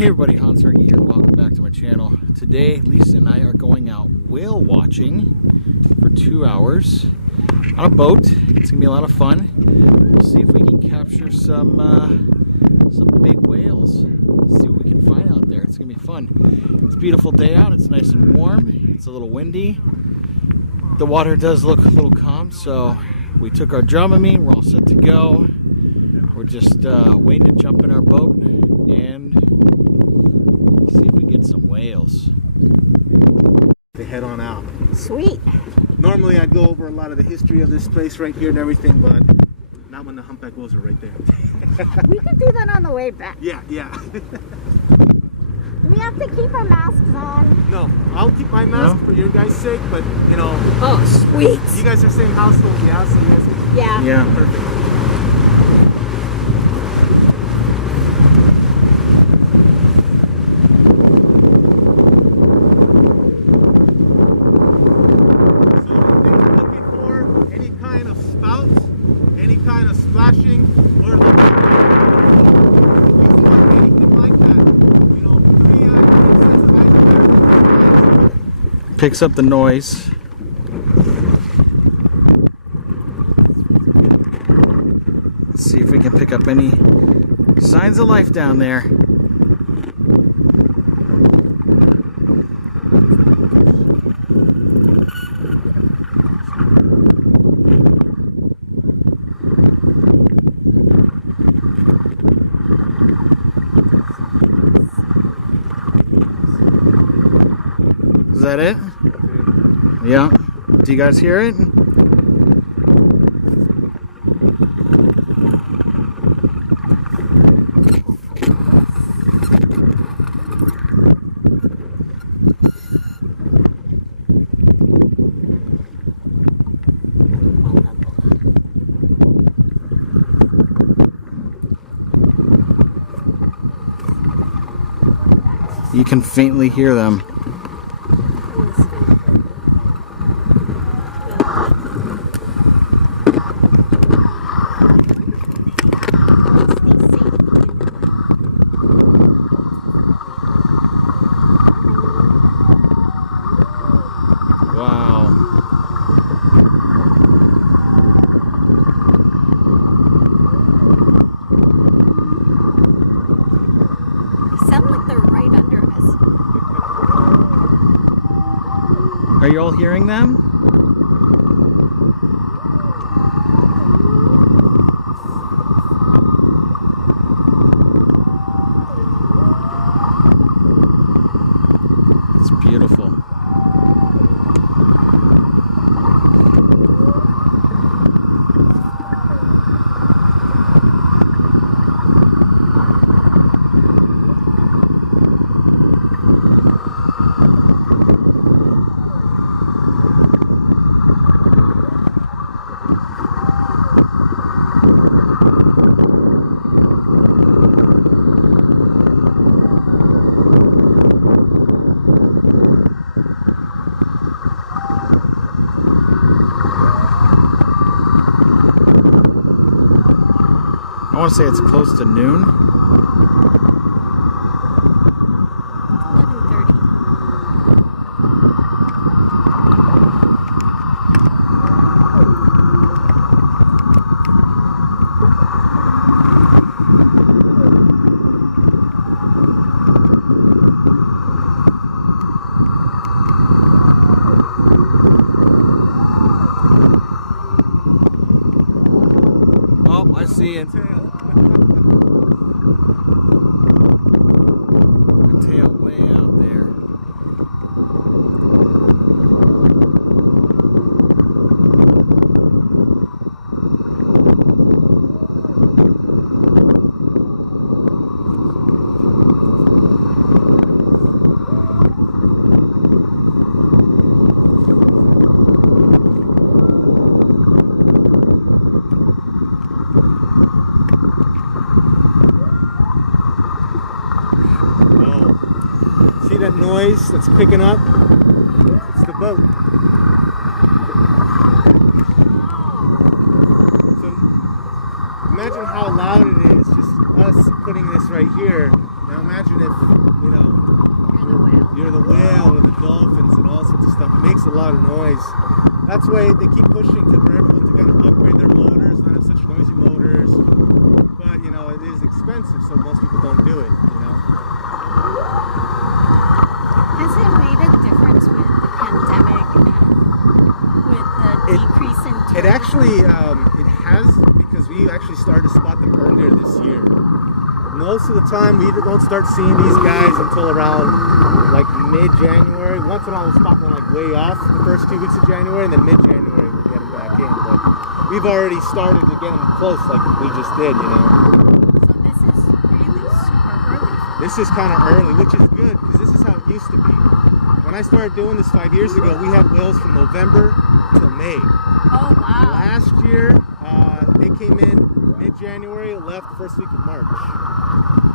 Hey everybody, Hans Hergy here. Welcome back to my channel. Today, Lisa and I are going out whale watching for 2 hours on a boat. It's gonna be a lot of fun. We'll see if we can capture some big whales. See what we can find out there. It's gonna be fun. It's a beautiful day out. It's nice and warm. It's a little windy. The water does look a little calm, so we took our Dramamine. We're all set to go. We're just waiting to jump in our boat and see if we get some whales. To head on out. Sweet. Normally I'd go over a lot of the history of this place right here and everything, but not when the humpback whales are right there. We could do that on the way back. Yeah. Do we have to keep our masks on? No, I'll keep my mask for your guys' sake, but you know. Oh, sweet. You guys are same household, yeah? So you guys can... Yeah. Yeah. Perfect. Splashing or anything like that. You know, three sets of eyes there. Picks up the noise. Let's see if we can pick up any signs of life down there. Is that it? Yeah. Do you guys hear it? You can faintly hear them. Wow. They sound like they're right under us. Are you all hearing them? It's beautiful. I want to say it's close to noon. 11:30. Oh, I see it. A tail way out there. See that noise that's picking up? It's the boat. So imagine how loud it is, just us putting this right here. Now imagine if, you know, You're the whale. you're the whale and the dolphins and all sorts of stuff. It makes a lot of noise. That's why they keep pushing for everyone to kind of upgrade their motors, not have such noisy motors. But, you know, it is expensive, so most people don't do it, you know. Has it made a difference with the pandemic and with the decrease in tourism? It actually, it has, because we actually started to spot them earlier this year. Most of the time, we don't start seeing these guys until around like mid-January. Once in a while, we'll spot one like way off the first 2 weeks of January, and then mid-January we'll get them back in. But we've already started to get them close, like we just did, you know. So this is really super early. This is kind of early, which is good because this is how it used to be. When I started doing this 5 years ago, we had whales from November till May. Oh wow. Last year, they came in mid-January, left the first week of March.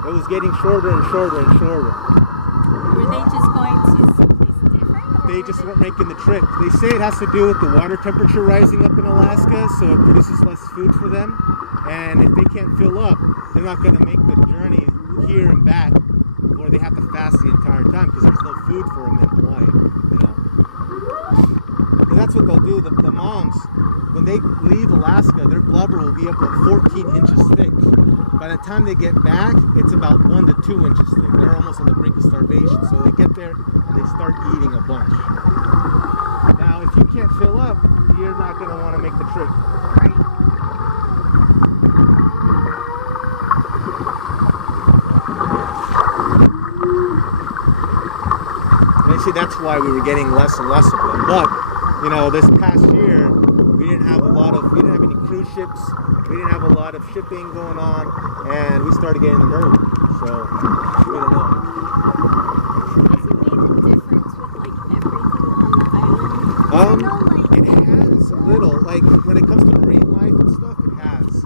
It was getting shorter and shorter and shorter. Were they just going to someplace different? Or They were just weren't making the trip. They say it has to do with the water temperature rising up in Alaska, so it produces less food for them. And if they can't fill up, they're not going to make the journey here and back, or they have to fast the entire time because there's no food for them in Hawaii. You know, 'cause that's what they'll do. The moms, when they leave Alaska, their blubber will be up to 14 inches thick. By the time they get back, it's about 1 to 2 inches thick. They're almost on the brink of starvation. So they get there and they start eating a bunch. Now, if you can't fill up, you're not going to want to make the trip. Right. And you see, that's why we were getting less and less of them. But, you know, this past year, we didn't have any cruise ships. We didn't have a lot of shipping going on, and we started getting them early. So, we don't know. Has it made a difference with like everything on the island? I know, like, It has a little, like when it comes to marine life and stuff, it has.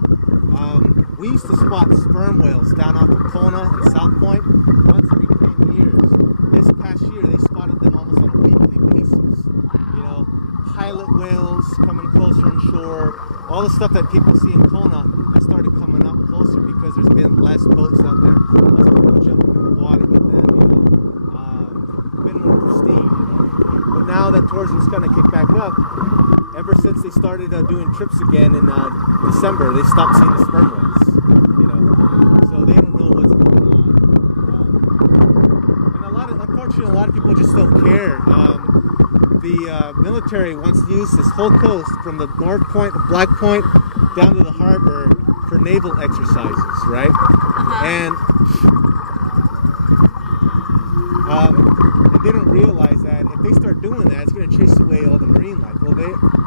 We used to spot sperm whales down off of Kona and South Point once every 10 years. This past year, they spotted them almost on a weekly basis. You know, pilot whales coming closer inshore. All the stuff that people see in Kona has started coming up closer because there's been less boats out there, less people jumping in the water with them, you know. Been more pristine, you know. But now that tourism's kind of kicked back up, ever since they started doing trips again in December, they stopped seeing the sperm whales, you know. So they don't know what's going on. And unfortunately, a lot of people just don't care. The military wants to use this whole coast from the North Point, the Black Point, down to the harbor for naval exercises, right? And they don't realize that if they start doing that, it's going to chase away all the marine life. Well,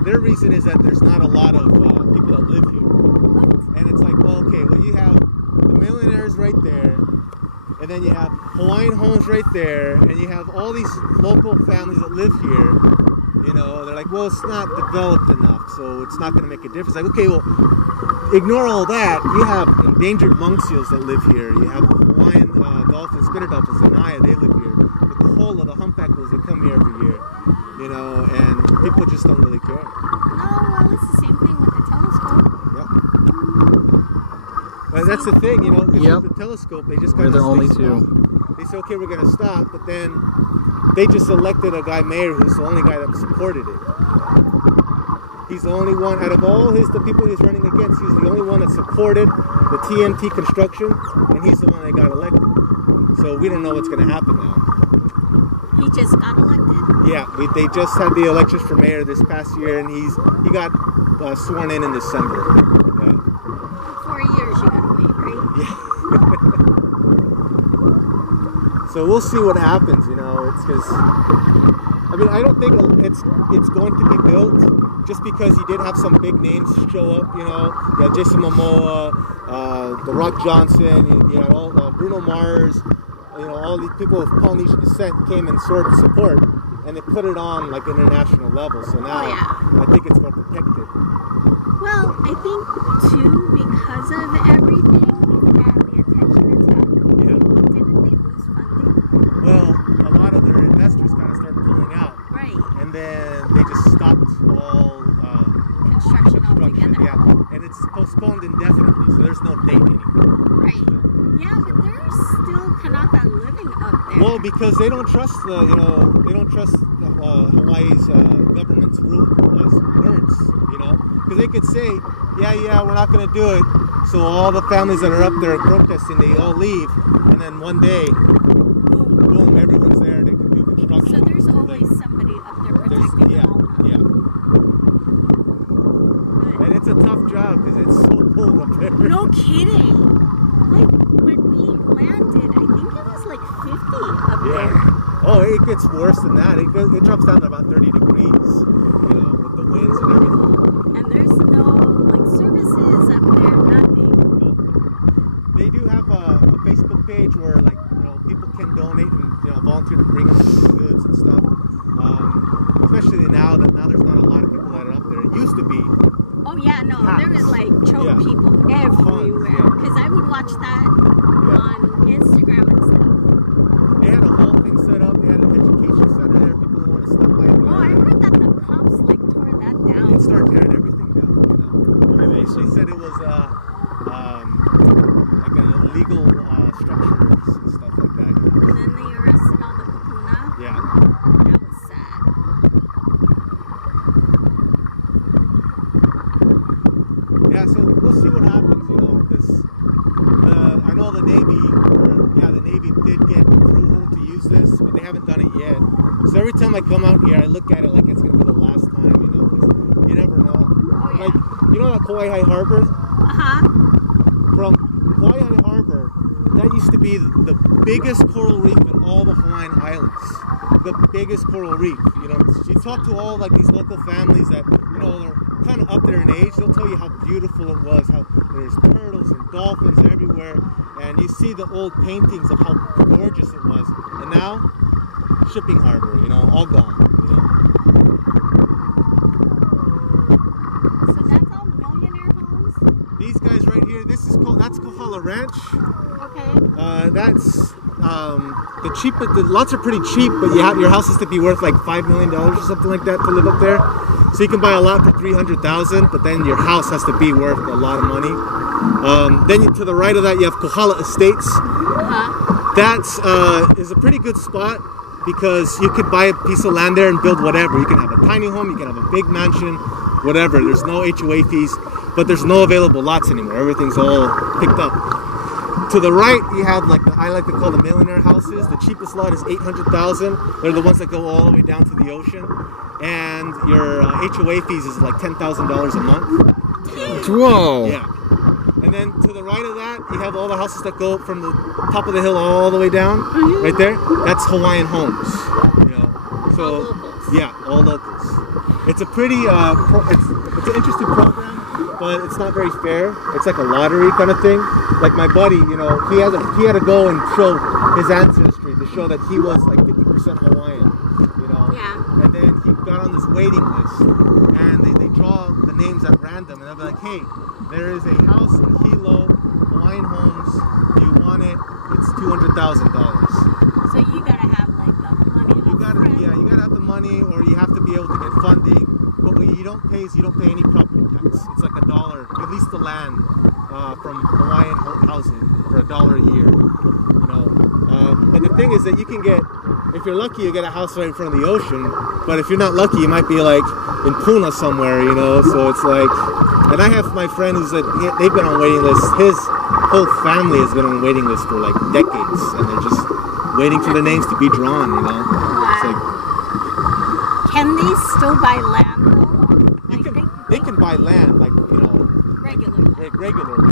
their reason is that there's not a lot of people that live here. And it's like, well, okay, well, you have the millionaires right there, and then you have Hawaiian homes right there, and you have all these local families that live here. You know, they're like, well, it's not developed enough, so it's not going to make a difference. Like, okay, well, ignore all that. You have endangered monk seals that live here. You have the Hawaiian dolphins, spinner dolphins, Anaya, they live here. The kohala, the humpback whales, they come here every year. You know, and people just don't really care. no, well, it's the same thing with the telescope. Yep. But that's the thing, you know, with Yep. the telescope, they just We're kind of the only stay two. small. They say, okay, we're going to stop, but then they just elected a guy mayor who's the only guy that supported it. He's the only one, out of all the people he's running against, he's the only one that supported the TNT construction, and he's the one that got elected. So we don't know what's going to happen now. He just got elected. Yeah, they just had the elections for mayor this past year, and he got sworn in December. Yeah. 4 years you gotta wait, right? Yeah. So we'll see what happens, you know. It's because, I mean, I don't think it's going to be built just because he did have some big names show up, you know. You had Jason Momoa, The Rock Johnson, you had all Bruno Mars, you know, all these people of Polynesian descent came and sort of support, and they put it on like international level. So now I think it's more protected. Well, I think too because of everything and the attention it's gotten. Yeah. Didn't they lose funding? Well, a lot of their investors kind of started pulling out, Right. and then they just stopped all Construction altogether. Yeah, and it's postponed indefinitely, so there's no date anymore. Right. Yeah, but there's still Kanaka living up there. Well, because they don't trust Hawaii's government's words, because they could say, yeah, we're not going to do it. So all the families that are up there protesting, they all leave, and then one day, boom, everyone's there. They can do construction. So there's always somebody up there protecting the Mauna. Yeah. Good. And it's a tough job because it's so cold up there. No kidding. Like when we landed, I think it was like 50 up there. Oh, it gets worse than that. It drops down to about 30 degrees, with the winds and everything. And there's no like services up there, nothing. They do have a Facebook page where people can donate and volunteer to bring them goods and stuff. Especially now there's not a lot of people that are up there. It used to be. Oh yeah, no, there was like choke Yeah. people everywhere. yeah. Because I would watch that on Instagram and stuff. They had a whole thing set up. They had an education center there. People who want to stop by. Oh, I heard that the cops like tore that down. They started tearing everything down. They said it was like an illegal structures and stuff like that. And then they arrested all the kupuna. Yeah. That was sad. Yeah, so we'll see what happens, because I know the Navy did get approval to use this, but they haven't done it yet. So every time I come out here, I look at it like it's going to be the last time, because you never know. Oh yeah. Like, that Kauai Harbor? Uh-huh. From Kauai Harbor, that used to be the biggest coral reef in all the Hawaiian Islands. The biggest coral reef, You talk to all these local families that, they're kind of up there in age. They'll tell you how beautiful it was, how there's turtles and dolphins everywhere, and you see the old paintings of how gorgeous it was. And now, shipping harbor, all gone. So that's all millionaire homes? These guys right here, that's Kohala Ranch. Okay. That's the cheapest. The lots are pretty cheap, but your house has to be worth like $5 million or something like that to live up there. So you can buy a lot for $300,000, but then your house has to be worth a lot of money. Then to the right of that, you have Kohala Estates. Uh-huh. That is a pretty good spot because you could buy a piece of land there and build whatever. You can have a tiny home, you can have a big mansion, whatever. There's no HOA fees, but there's no available lots anymore. Everything's all picked up. To the right, you have I like to call the millionaire houses. The cheapest lot is $800,000. They're the ones that go all the way down to the ocean, and your HOA fees is like $10,000 a month. Whoa. Yeah. And then to the right of that, you have all the houses that go from the top of the hill all the way down, right there. That's Hawaiian homes. So All locals. yeah, all locals. It's a pretty it's an interesting program, but it's not very fair. It's like a lottery kind of thing. Like my buddy, he had to go and show his ancestry to show that he was like 50% Hawaiian. Yeah. And then he got on this waiting list, and they draw the names at random, and they'll be like, hey, there is a house in Hilo, Hawaiian Homes. Do you want it? It's $200,000. So you gotta have like the money. You gotta have the money, or you have to be able to get funding. But what you don't pay is you don't pay any property tax. It's like $1. You lease the land from Hawaiian housing for $1 a year. But the thing is that you can get, if you're lucky, you get a house right in front of the ocean. But if you're not lucky, you might be like in Kona somewhere, So it's like, and I have my friend who's they've been on waiting lists. His whole family has been on waiting lists for like decades, and they're just waiting for the names to be drawn. It's like, Can they still buy land though? they can buy land, Regular. regular.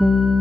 you.